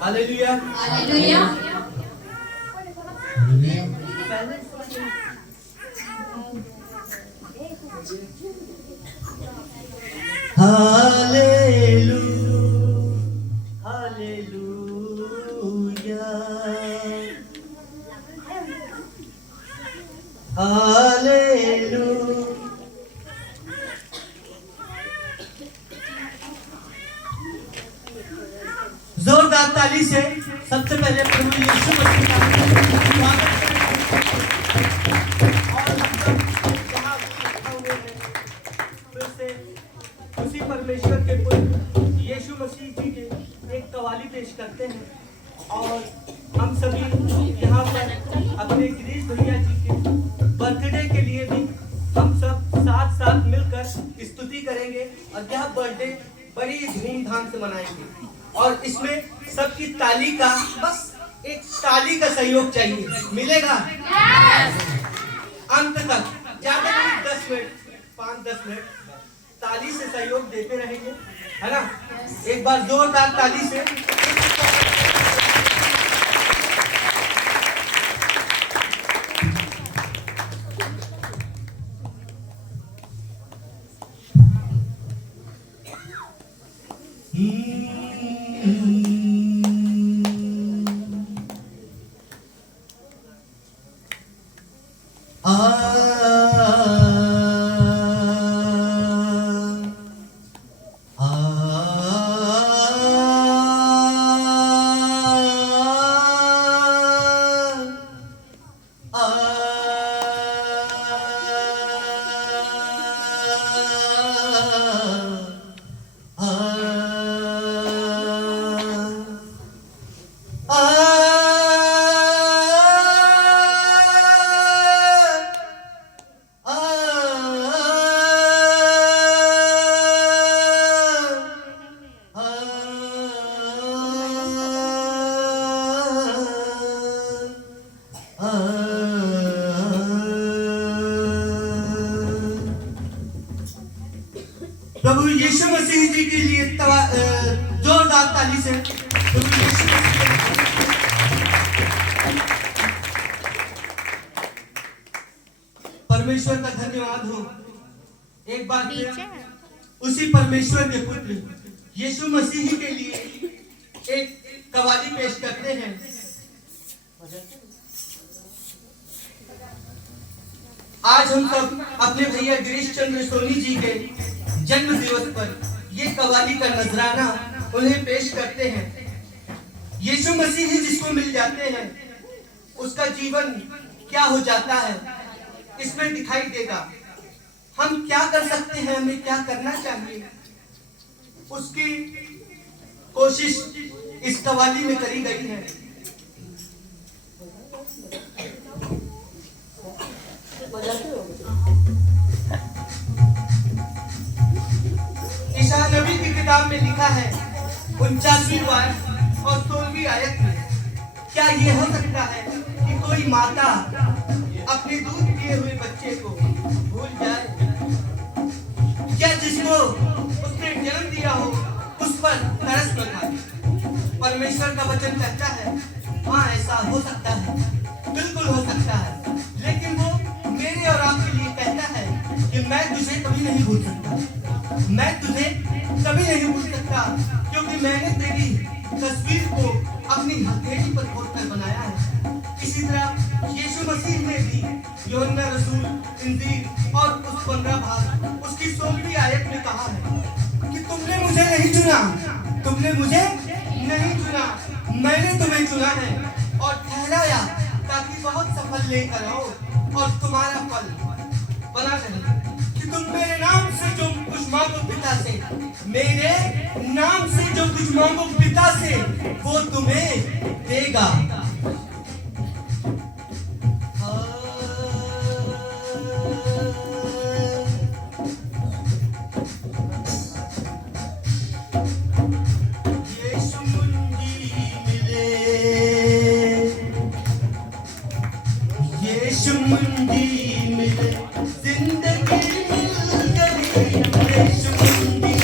Hallelujah hallelujah hallelujah hallelujah hallelujah. जोरदार ताली से सबसे पहले प्रभु यीशु मसीह का स्वागत करें। और हम सब जहाँ बैठे हुए हैं फिर से उसी परमेश्वर के पुत्र यीशु मसीह जी के एक कवाली पेश करते हैं। और हम सभी यहाँ पर अपने गिरीश भैया जी के बर्थडे के लिए भी हम सब साथ साथ मिलकर स्तुति करेंगे और यह बर्थडे बड़ी धूमधाम से मनाएंगे। और इसमें सबकी ताली का बस एक ताली का सहयोग चाहिए, मिलेगा अंत तक, ज्यादा नहीं 10 मिनट 5-10 मिनट ताली से सहयोग देते रहेंगे, है ना। एक बार जोरदार ताली से प्रभु यीशु मसीह जी के लिए जोरदार ताली से प्रभु यीशु परमेश्वर का धन्यवाद हो। एक बार फिर उसी परमेश्वर के पुत्र यीशु मसीह के लिए एक कवाली पेश करते हैं। आज हम सब अपने भैया गिरीश चंद्र सोनी जी के जन्म दिवस पर ये कवाली का नजराना उन्हें पेश करते हैं। यीशु मसीह जिसको मिल जाते हैं उसका जीवन क्या हो जाता है इसमें दिखाई देगा। हम क्या कर सकते हैं, हमें क्या करना चाहिए, उसकी कोशिश इस कवाली में करी गई है। ईशा नबी की किताब में लिखा है 49वीं बार और 16वीं आयत में, क्या ये हो सकता है कि कोई माता अपने दूध पिए हुए बच्चे को भूल जाए? क्या जिसको उसने जन्म दिया हो उस पर तरस न खाए? परमेश्वर का वचन कहता है हाँ ऐसा हो सकता है, बिल्कुल हो सकता है। लेकिन वो मेरे और आपके लिए कहता है कि मैं तुझे कभी नहीं भूल सकता, मैं तुझे कभी नहीं भूल सकता, क्योंकि मैंने तेरी तस्वीर को अपनी हथेली पर खोदकर बनाया है। इसी तरह यीशु मसीह ने भी यूहन्ना रसूल इंजील और उस 15 भाग उसकी 16वीं आयत में कहा है कि तुमने मुझे नहीं चुना, तुमने मुझे नहीं चुना, मैंने तुम्हें चुना है और ठहराया ताकि बहुत सफल लेकर आओ और तुम्हारा फल बना रहे, कि तुम मेरे नाम से जो कुछ मांगो पिता से, मेरे नाम से जो कुछ मांगो पिता से वो तुम्हें देगा। मिले, जिंदगी मिल गई देशबंदी।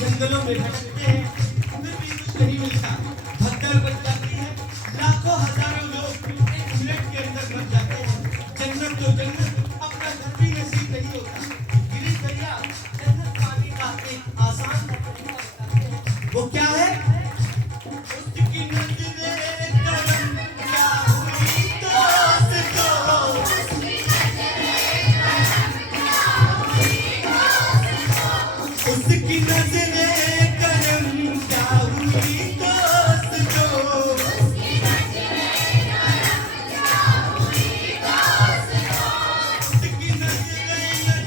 जंगलों में भटकते हैं, फिर भी कुछ नहीं मिलता। भगदड़ बच जाती है, लाखों हजारों लोग एक मिनट के अंदर मर जाते हैं। जन्नत तो जन्नत, अपना घर भी नसीब नहीं होता। गिरी दरिया जन्नत पानी का एक आसान तरीका बताते हैं। वो क्या है? उसकी नजरे करम क्या हुई दोस्तों, उसकी नजरे करम क्या हुई दोस्तों, उसकी नजरे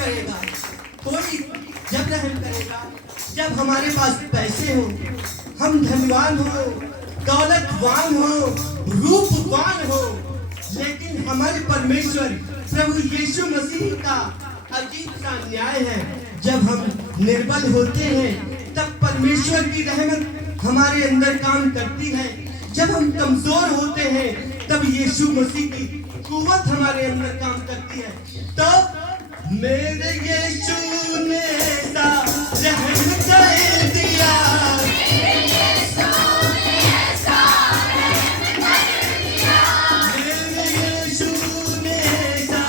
करेगा, कोई जब रहम करेगा जब हमारे पास पैसे हो, हम धनवान हो, दौलतवान हो, रूपवान हो। लेकिन हमारे परमेश्वर प्रभु यीशु मसीह का अजीब सा न्याय है, जब हम निर्बल होते हैं तब परमेश्वर की रहमत हमारे अंदर काम करती है, जब हम कमजोर होते हैं तब यीशु मसीह की कुव्वत हमारे अंदर काम करती है। तो मेरे यीशु ने ऐसा रहम कर दिया, मेरे यीशु ने ऐसा रहम कर दिया, मेरे यीशु ने ऐसा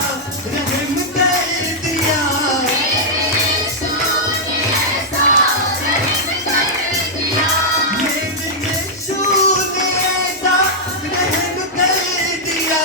रहम कर दिया, मेरे यीशु ने ऐसा रहम कर दिया, मेरे यीशु ने ऐसा रहम कर दिया,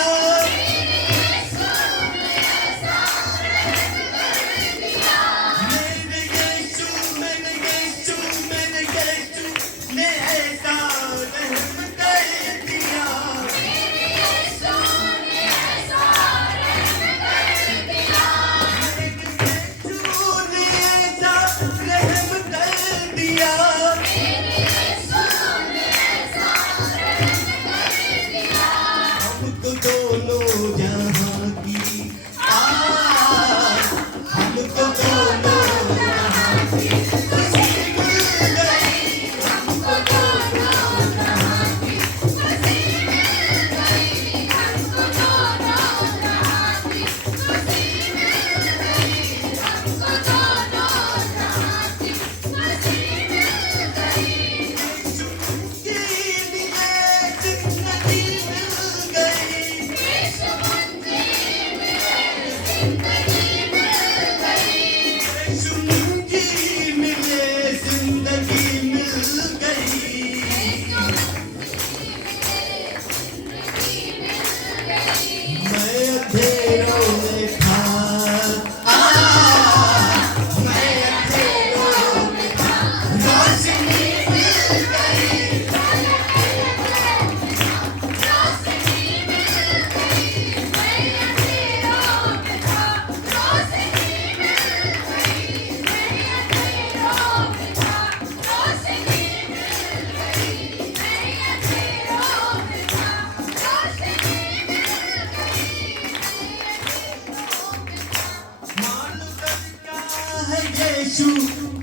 यीशु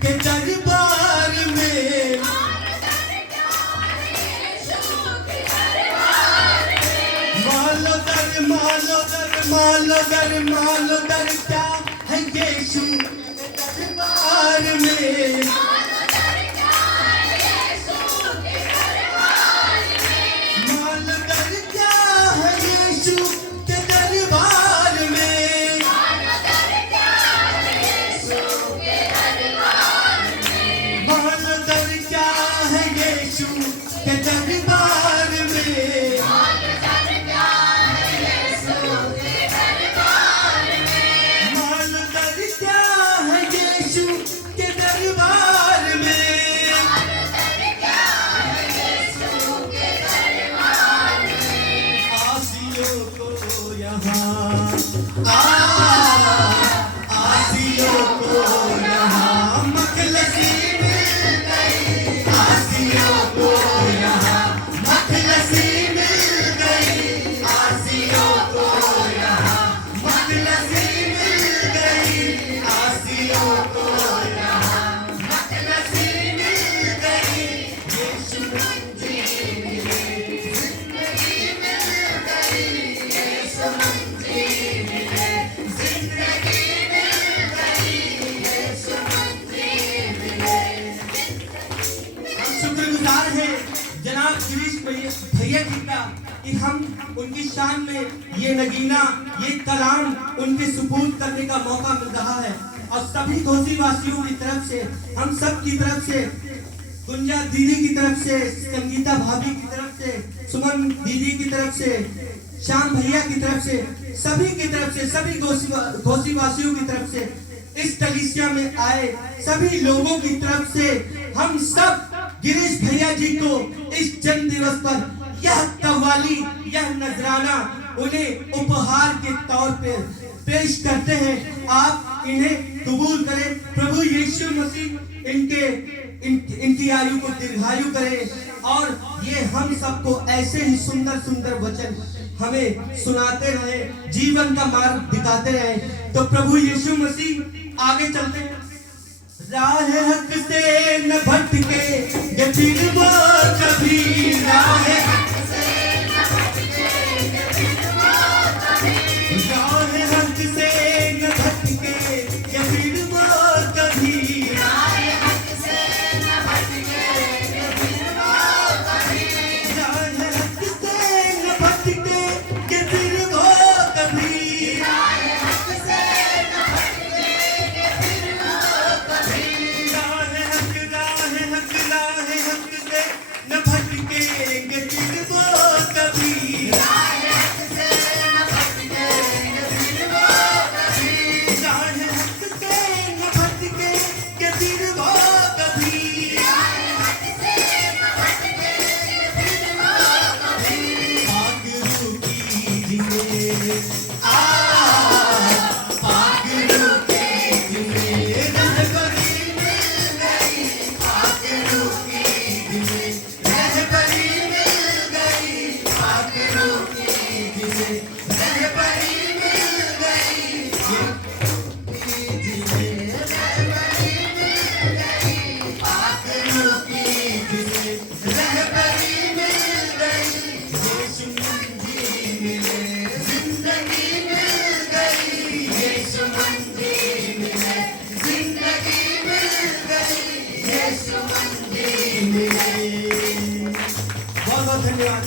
के दरबार में, मालो दर क्या है यीशु के दरबार में, मालो दर क्या है यीशु के दरबार में, मालो दर क्या है यीशु के दरबार में, मालो दर क्या है यीशु के दरबार में, आसियों को यहाँ आसियों को यहाँ मखलसी मिल गई, आसियों को यहाँ मखलसी मिल गई, आसियों को यहाँ मखलसी मिल गई, आसियों को यहाँ मखलसी मिल गई, यीशु मंजी मिले, जिंदगी मिल गई, यीशु मंजी मिले, जिंदगी मिल गई, यीशु मंजी मिले। हम शुक्रगुजार हैं जनाब गिरीश भैया जी का कि हम उनकी शान में ये नगीना, ये कलाम उनके सुपुर्द करने का मौका मिल रहा है। और सभी घोसी वासियों की तरफ से, हम सब की तरफ से, गुंजा दीदी की तरफ से, संगीता भाभी की तरफ से, सुमन दीदी की तरफ से, श्याम भैया की तरफ से, सभी की तरफ से, सभी घोसी वासियों की तरफ से, इस कलीसिया में आए सभी लोगों की तरफ से हम सब गिरीश भैया जी को इस जन्म दिवस पर यह कव्वाली, यह नजराना उन्हें उपहार के तौर पे पेश करते हैं। आप इन्हें कबूल करें। प्रभु यीशु मसीह इनकी आयु को दीर्घायु करे और ये हम सबको ऐसे ही सुंदर सुंदर वचन हमें सुनाते रहे, जीवन का मार्ग दिखाते रहे। तो प्रभु यीशु मसीह आगे चलते हैं। राह हक से न भटके ये फिर वो कभी, राह हक से न भटके ये फिर वो कभी, राह हक से न भटके ये फिर वो कभी, राह हक से न भटके ये फिर वो कभी, राह हक से न भटके ये फिर वो कभी, राह हक से न भटके ये फिर वो कभी, राह हक से न भटकेंगे फिर वो कभी, राह हक से न भटकेंगे फिर वो कभी, राह हक से न भटकेंगे फिर वो कभी, राह हक से न भटकेंगे फिर वो कभी, पागलू कीजिए पागलू कीजिए रहबरी मिल गई, पागलू कीजिए रहबरी मिल गई, पागलू कीजिए रहबरी मिल गई, कीजिए रहबरी मिल गई, पागलू कीजिए रहबरी मिल गई, यीशु मंजी मिले जिंदगी मिल गई, यीशु मंजी मिले जिंदगी मिल गई, यीशु मंजी मिले। बहुत बहुत धन्यवाद।